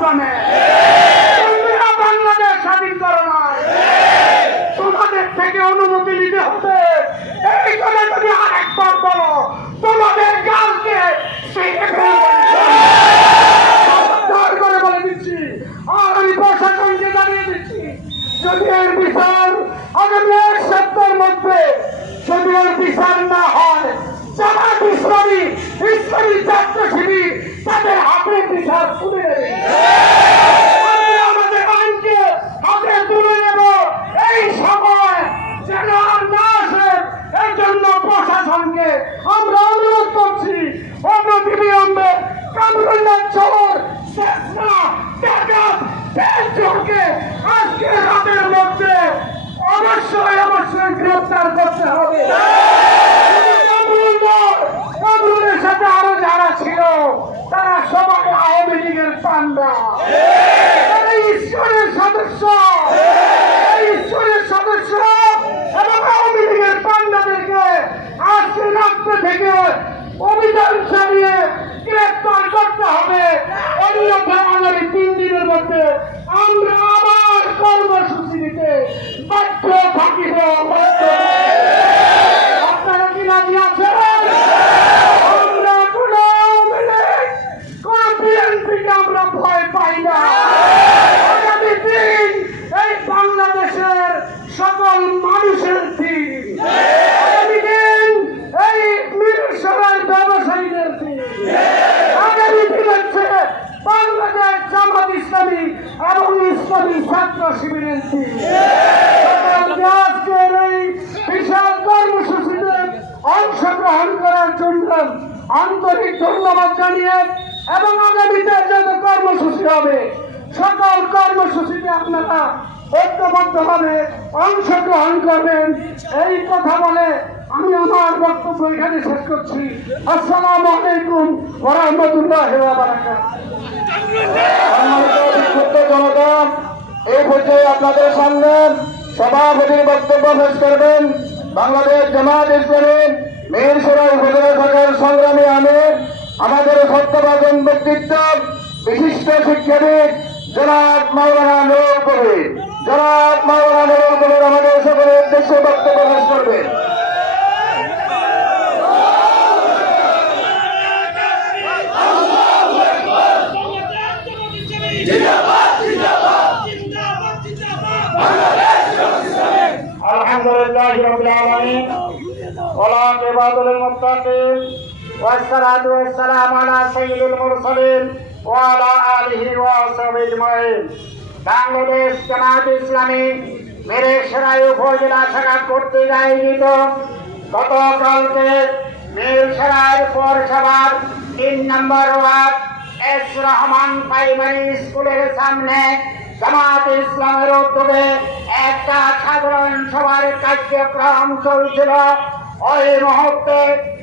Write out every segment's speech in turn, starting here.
মাধ্যমে বাংলাদেশ স্বাধীন করো না তোমাদের থেকে অনুমতি নিতে হবে। এই কথা তুমি আরেকবার বলো, তোমাদের গালকে করে বলে দিচ্ছি, আর আমি প্রশাসনকে দিচ্ছি, যদি এর বিচার আগামী মধ্যে, যদি এর না হয় জামাত ইসলামী ইসলামী ছাত্র শিবির তাদের হাতে বিচার শুনে Yeah! এবং ইসলামী ছাত্র শিবিরের আজকের এই বিশাল কর্মসূচিতে অংশগ্রহণ করার জন্য আন্তরিক ধন্যবাদ জানিয়ে এবং আগামীতে যত কর্মসূচি হবে সকল কর্মসূচিতে আপনারা ঐক্যবদ্ধভাবে অংশগ্রহণ করবেন এই কথা বলে আমি আমার বক্তব্য এখানে শেষ করছি আসসালামু আলাইকুম ওরহমতুল্লাহ বিক্ষুব্ধ জনতা, এই পর্যায়ে আপনাদের সামনে সভাপতির বক্তব্য পেশ করবেন। বাংলাদেশ জামাত ইসলামী মেহেরসরাই উপজেলা শাখার সংগ্রামী আমির, আমাদের সত্যবাদন ব্যক্তিত্ব, বিশিষ্ট শিক্ষাবিদ জনাব মাওলানা নুরুল কবির। জনাব মাওলানা নুরুল কবির, আমাদের সকলের উদ্দেশ্যে বক্তব্য পেশ করবেন। আলহামদুলিল্লাহ রাব্বিল আলামিন ওয়া ইবাদুল মুত্তাকিন والصلاة والسلام على سيد المرسلين وعلى آله وصحبه أجمعين বাংলাদেশ জামাত ইসলামী মেরেশরাই উপজেলা শাখা কর্তৃক আয়োজিত গতকালকে মেরেশরাই পৌরসভার তিন নম্বর ওয়ার্ড এস রহমান প্রাইমারি স্কুলের সামনে জামাত ইসলামের উদ্যোগে একটা সাধারণ সভার কার্যক্রম চলছিল। ওই মুহূর্তে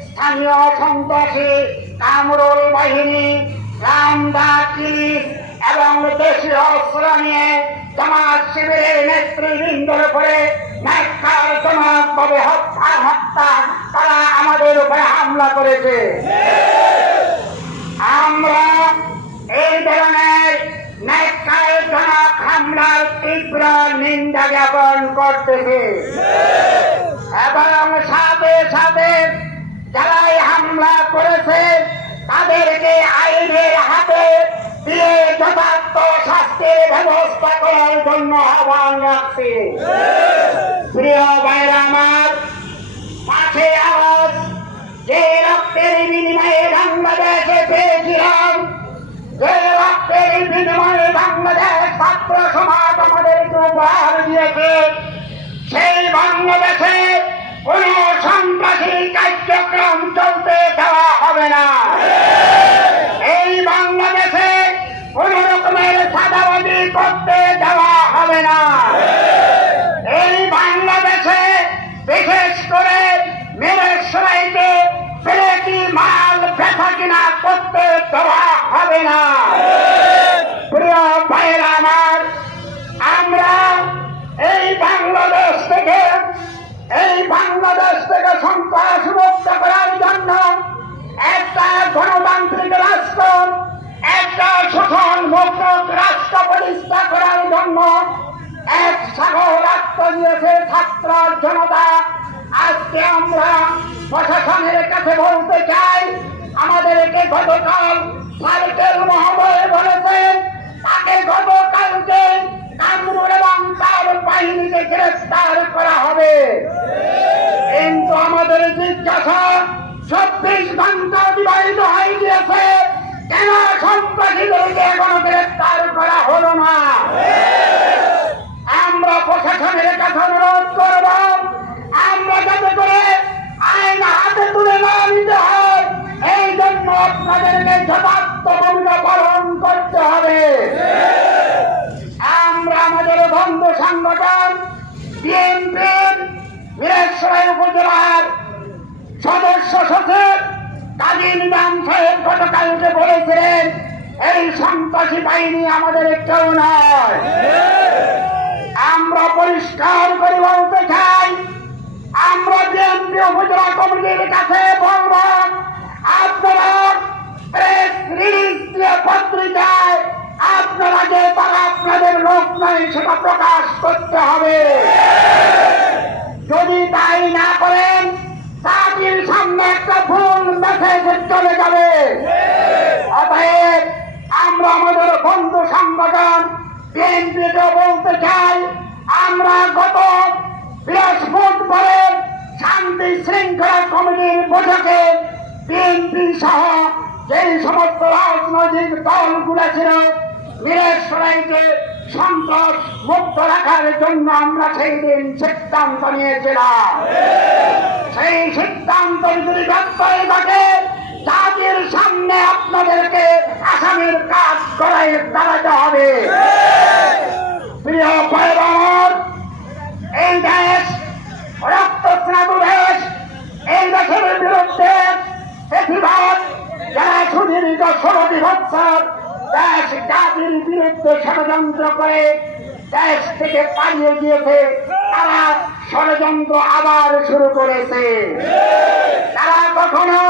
স্থানীয় সন্ত্রাসী, কামরুল বাহিনী, রামদা পুলিশ এবং দেশীয় অস্ত্র নিয়ে জামাত শিবিরের নেতৃবৃন্দর ভাবে হত্যা হত্যা তারা আমাদের উপরে হামলা করেছে। আমরা এই ধরনের হামলার তীব্র নিন্দা জ্ঞাপন করতেছি। এবং সাথে সাথে যারাই হামলা করেছে, তাদেরকে আইনের হাতে দিয়ে যথার্থ শাস্তির ব্যবস্থা করার জন্য আহ্বান রাখছি প্রিয় ভাইরা আমার, মাঠে রক্তের বিনিময়ে বাংলাদেশ ছাত্র সমাজ আমাদেরকে উপহার দিয়েছে। সেই বাংলাদেশে কোন সন্ত্রাসী কার্যক্রম চলতে দেওয়া হবে না। এই বাংলাদেশে কোন রকমের সাদাবাজি করতে দেওয়া হবে না। এই বাংলাদেশে বিশেষ করে মেরের সবাইকে মাল বেচা কিনা করতে দেওয়া হবে না। করার জন্য একটা গণতান্ত্রিক রাষ্ট্র, একটা শোষণ মুক্ত রাষ্ট্র প্রতিষ্ঠা করার জন্য এক সাগর ছাত্র জনতা। আজকে আমরা প্রশাসনের কাছে বলতে চাই, আমাদেরকে গতকাল সার্কেল মহোদয় বলেছেন, তাকে গতকালকে কামরুল এবং তার বাহিনীকে গ্রেফতার করা হবে। কিন্তু আমাদের জিজ্ঞাসা চব্বিশ ঘণ্টা অতিবাহিত হয়ে গিয়েছে, কেন সন্ত্রাসীদেরকে এখনও গ্রেফতার করা হলো না? আমরা প্রশাসনের কাছে অনুরোধ করব, আমরা যাতে করে আইন হাতে তুলে না নিতে হয়, এই জন্য আপনাদেরকে যথার্থ ভূমিকা পালন করতে হবে। আমরা আমাদের বন্ধু সংগঠন, বিএনপির সদস্য সচিব কাজী নিজাম সাহেব গতকালকে বলেছিলেন, এই সন্ত্রাসী বাহিনী আমাদের কেউ নয়। আমরা পরিষ্কার করে বলতে চাই, আমরা বিএনপি উপজেলা কমিটির কাছে বলব, আপনারা প্রেস পত্রিকায়, আপনারা যে তারা আপনাদের লোক নয়, সেটা প্রকাশ করতে হবে। চলে যাবে? অতএব আমরা আমাদের বন্ধু সংগঠন বিএনপিকে বলতে চাই আমরা গত বৃহস্পতিবারের শান্তি শৃঙ্খলা কমিটির বৈঠকে বিএনপি সহ যেই সমস্ত রাজনৈতিক দলগুলো ছিল বীরেশ্বরাইকে সন্ত্রাস মুক্ত রাখার জন্য আমরা সেই দিন সিদ্ধান্ত নিয়েছিলাম। সেই সিদ্ধান্ত যদি ব্যর্থ হয়ে থাকে আপনাদেরকে আসামের কাজ করাই দাঁড়াতে হবে। প্রিয় আমার, এই দেশ রক্ত স্নাত দেশ এই দেশের বিরুদ্ধে বেশিরভাগ যারা সুদীর্ঘ ষোলোটি বছর দেশ জাতির বিরুদ্ধে ষড়যন্ত্র করে দেশ থেকে পালিয়ে গিয়েছে তারা ষড়যন্ত্র আবার শুরু করেছে। তারা কখনো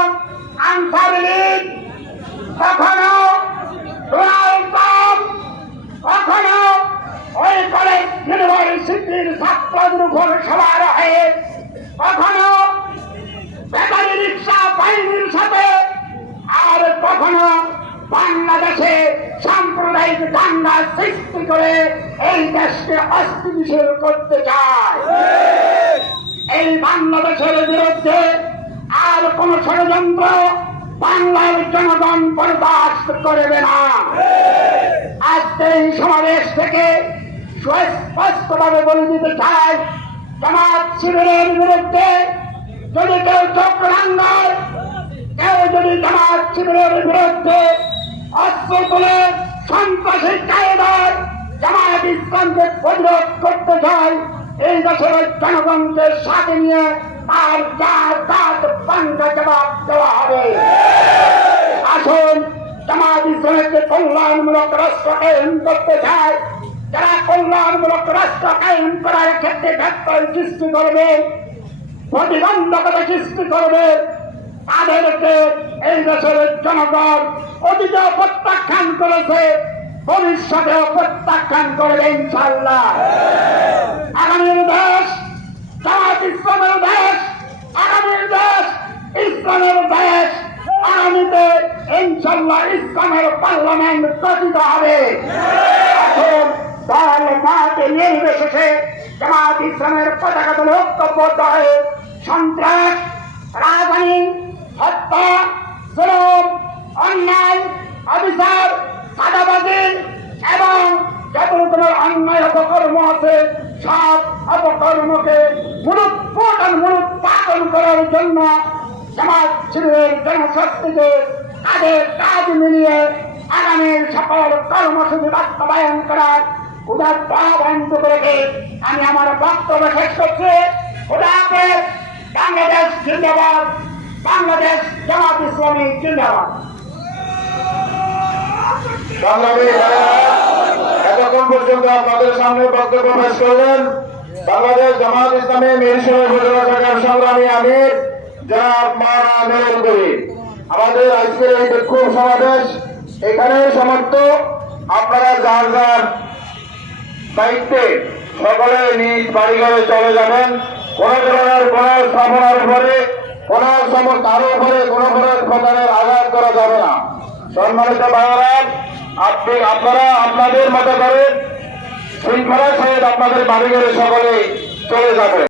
আনসার লীগ কখনো ডোনাল্ড ট্রাম্প, কখনো ওই কলেজ ইউনিভার্সিটির ছাত্রদের উপর সবার হয়ে, কখনো ব্যাটারি রিক্সা বাহিনীর সাথে, আর কখনো বাংলাদেশে সাম্প্রদায়িক দাঙ্গা সৃষ্টি করে এই দেশকে অস্থিতিশীল করতে চায়। এই বাংলাদেশের বিরুদ্ধে আর কোন ষড়যন্ত্র বাংলার জনগণ বরদাস্ত করবে না। আজকে এই সমাবেশ থেকে সুস্পষ্টভাবে বলে দিতে চাই, জামাত শিবিরের বিরুদ্ধে যদি কেউ চক্রান্ত কেউ যদি জামাত শিবিরের বিরুদ্ধে অস্ত্র তুলে সন্ত্রাসী কায়দার জামাত ইসলামকে প্রতিরোধ করতে চায়, এই দেশের জনগণকে সাথে নিয়ে তার যা তার পাঙ্গা জবাব দেওয়া হবে। আসুন জামাত ইসলামের কল্যাণমূলক রাষ্ট্র কায়েম করতে চায় যারা কল্যাণমূলক রাষ্ট্র কায়েম করার ক্ষেত্রে ব্যত্যয় সৃষ্টি করবে, প্রতিবন্ধকতা সৃষ্টি করবে, তাদেরকে এই দেশের জনগণ অতীতে প্রত্যাখ্যান করেছে, ভবিষ্যতেও প্রত্যাখ্যান করবে ইনশাল্লাহ আগামীর দেশ ইসলামের দেশ, আগামীর দেশ, ইসলামের দেশ, আগামীতে ইনশাল্লাহ ইসলামের পার্লামেন্ট গঠিত হবে। এখন দল মাতে নির্বিশেষে জামাত ইসলামের পতাকা তুলে সন্ত্রাস, রাজধানী, হত্যা, জুলুম, অন্যায়, অবিচার সাদাবাজি এবং যত রকমের অন্যায় অপকর্ম আছে সব অপকর্মকে মূলোৎপাদন মূলোৎপাদন করার জন্য সমাজ শিবিরের জনশক্তিকে কাজে কাজ মিলিয়ে আগামীর সকল কর্মসূচি বাস্তবায়ন করার উদাত্ত আহ্বান করেছে। আমি আমার বক্তব্য শেষ করছি। উদাহরণে বাংলাদেশ জিন্দাবাদ, বাংলাদেশ জামাত ইসলামী জিন্দাবাদ। সংগ্রামী পর্যন্ত আপনাদের সামনে বক্তব্য পেশ করলেন। বাংলাদেশ জামাত ইসলামী মিরসরাই উপজেলা শাখার সংগ্রামী আমির জনাব মারা নরেন্দ্রী আমাদের আজকের এই বিক্ষোভ সমাবেশ এখানে সমাপ্ত। আপনারা যার যার দায়িত্বে সকলে নিজ বাড়িঘরে চলে যাবেন। কোন ধরনের কোন স্থাপনার উপরে, কোন সমস্ত কারও উপরে কোন ধরনের প্রকারের আঘাত করা যাবে না। সম্মানিত বাংলা আপনি আপনারা আপনাদের মতো করে শৃঙ্খলা সহিত আপনাদের বাড়ি ঘরে সকলে চলে যাবে